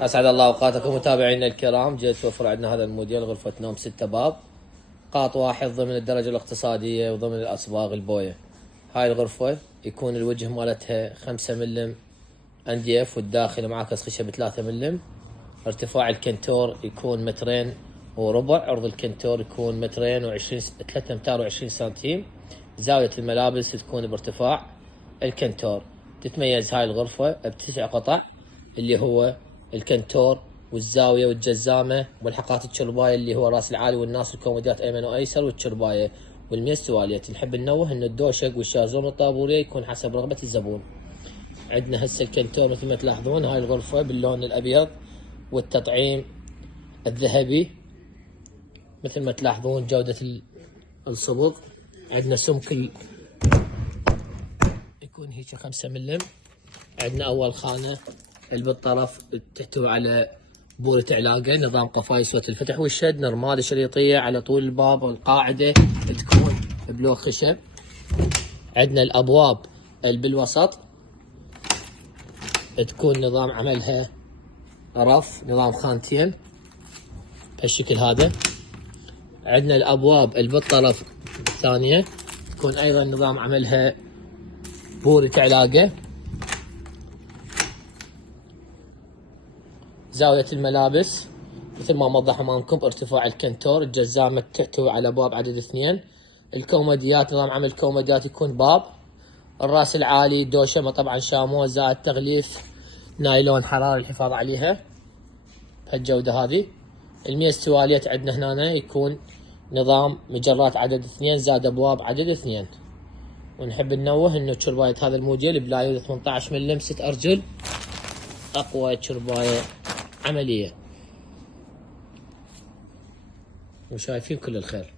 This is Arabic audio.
أسعد الله أوقاتكم متابعينا الكرام. جيت توفر عندنا هذا الموديل غرفة نوم 6 باب، قاط واحد ضمن الدرجة الاقتصادية وضمن الأصباغ البوية. هاي الغرفة يكون الوجه مالتها 5 ملم NDF والداخل معاكس خشب 3 ملم. ارتفاع الكنتور يكون 2 وربع، عرض الكنتور يكون 3 امتار و20 سنتيم. زاوية الملابس تكون بارتفاع الكنتور. تتميز هاي الغرفة ب9 قطع اللي هو الكنتور والزاوية والجزامة والحلقات الشرباية اللي هو راس العالي والناس والكوموديات أيمن وأيسر والشرباية والميز تواليت. نحب ننوه إن الدوشق والشازون الطابورية يكون حسب رغبة الزبون. عندنا هسه الكنتور مثل ما تلاحظون هاي الغرفة باللون الأبيض والتطعيم الذهبي مثل ما تلاحظون. جودة الصبغ عندنا سمك يكون هيك 5 ملم. عندنا أول خانة اللي بالطرف تحتوي على بورة علاقة، نظام قفايز صوت الفتح والشد، نرمال شريطية على طول الباب والقاعدة تكون بلوك خشب. عندنا الأبواب اللي بالوسط تكون نظام عملها رف، نظام خانتين بهالشكل هذا. عندنا الأبواب اللي بالطرف الثانية تكون أيضا نظام عملها بورة علاقة. زاوية الملابس مثل ما موضح امامكم ارتفاع الكنتور. الجزامة تحتوي على باب عدد 2. الكوموديات نظام عمل كوموديات يكون باب. الراس العالي دوشمة طبعا شامو زائد تغليف نايلون حراري الحفاظ عليها بهالجودة هذه. الميز تواليت عندنا هنا يكون نظام مجرات عدد 2 زائد ابواب عدد 2. ونحب ننوه انه تشرباية هذا الموديل بلايود 18 ملم 6 ارجل، اقوى تشرباية عملية. وشايفين كل الخير.